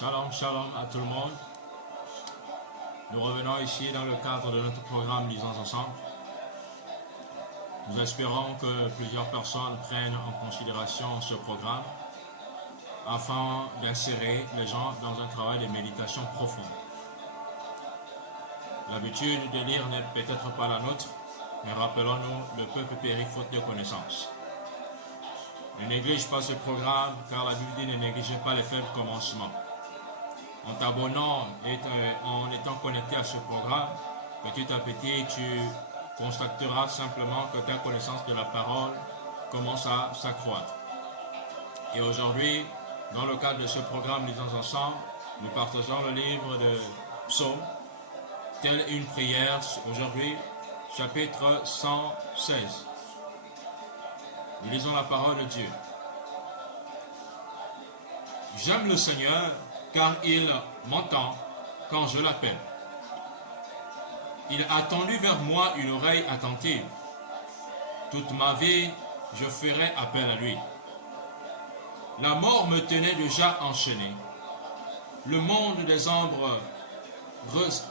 Shalom, shalom à tout le monde. Nous revenons ici dans le cadre de notre programme Lisons ensemble. Nous espérons que plusieurs personnes prennent en considération ce programme afin d'insérer les gens dans un travail de méditation profonde. L'habitude de lire n'est peut-être pas la nôtre, mais rappelons-nous, le peuple périt faute de connaissances. Ne néglige pas ce programme, car la Bible dit ne négligez pas les faibles commencements. En t'abonnant et en étant connecté à ce programme, petit à petit, tu constateras simplement que ta connaissance de la parole commence à s'accroître. Et aujourd'hui, dans le cadre de ce programme Lisons ensemble, nous partageons le livre de Psaumes, telle une prière, aujourd'hui, chapitre 116. Nous lisons la parole de Dieu. J'aime le Seigneur, car il m'entend quand je l'appelle. Il a tendu vers moi une oreille attentive. Toute ma vie, je ferai appel à lui. La mort me tenait déjà enchaîné. Le monde des ombres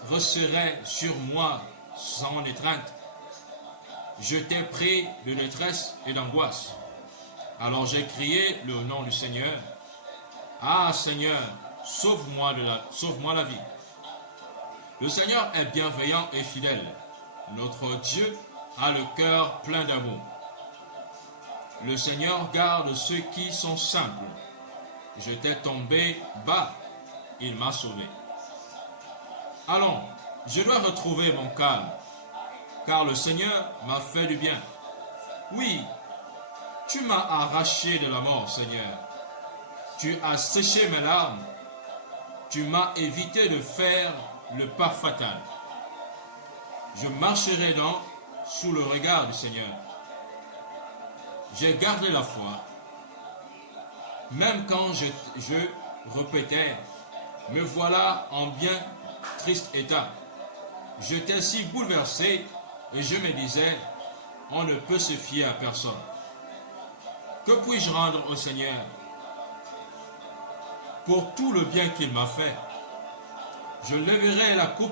resserrait sur moi sans étreinte. J'étais pris de détresse et d'angoisse. Alors j'ai crié le nom du Seigneur. Ah Seigneur, sauve-moi la vie. Le Seigneur est bienveillant et fidèle. Notre Dieu a le cœur plein d'amour. Le Seigneur garde ceux qui sont simples. J'étais tombé bas, il m'a sauvé. Allons, je dois retrouver mon calme, car le Seigneur m'a fait du bien. Oui, tu m'as arraché de la mort, Seigneur. Tu as séché mes larmes. Tu m'as évité de faire le pas fatal. Je marcherai donc sous le regard du Seigneur. J'ai gardé la foi. Même quand je répétais, me voilà en bien triste état. J'étais si bouleversé et je me disais, on ne peut se fier à personne. Que puis-je rendre au Seigneur pour tout le bien qu'il m'a fait? Je lèverai la coupe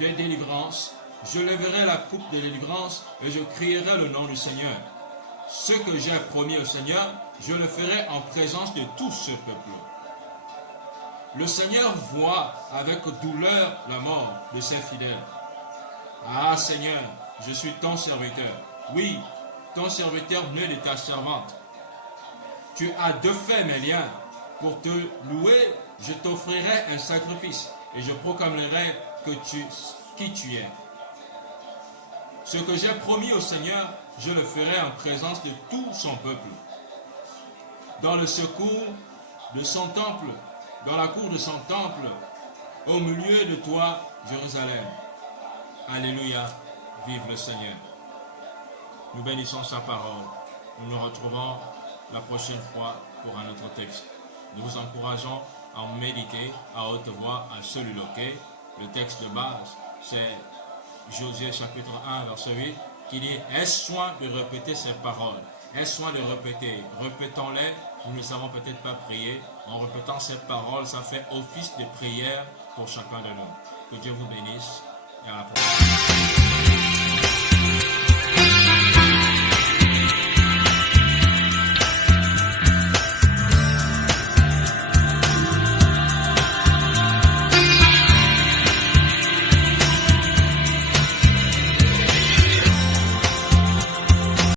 de délivrance, je lèverai la coupe de délivrance et je crierai le nom du Seigneur. Ce que j'ai promis au Seigneur, je le ferai en présence de tout ce peuple. Le Seigneur voit avec douleur la mort de ses fidèles. Ah Seigneur, je suis ton serviteur. Oui, ton serviteur né de ta servante. Tu as défait mes liens. Pour te louer, je t'offrirai un sacrifice et je proclamerai qui tu es. Ce que j'ai promis au Seigneur, je le ferai en présence de tout son peuple. Dans le secours de son temple, dans la cour de son temple, au milieu de toi, Jérusalem. Alléluia, vive le Seigneur. Nous bénissons sa parole. Nous nous retrouvons la prochaine fois pour un autre texte. Nous vous encourageons à en méditer à haute voix, à se loquer. Le texte de base, c'est Josué chapitre 1, verset 8, qui dit « Aie soin de répéter ces paroles. Aie soin de répéter. Répétons-les. Nous ne savons peut-être pas prier. En répétant ces paroles, ça fait office de prière pour chacun de nous. Que Dieu vous bénisse et à la prochaine.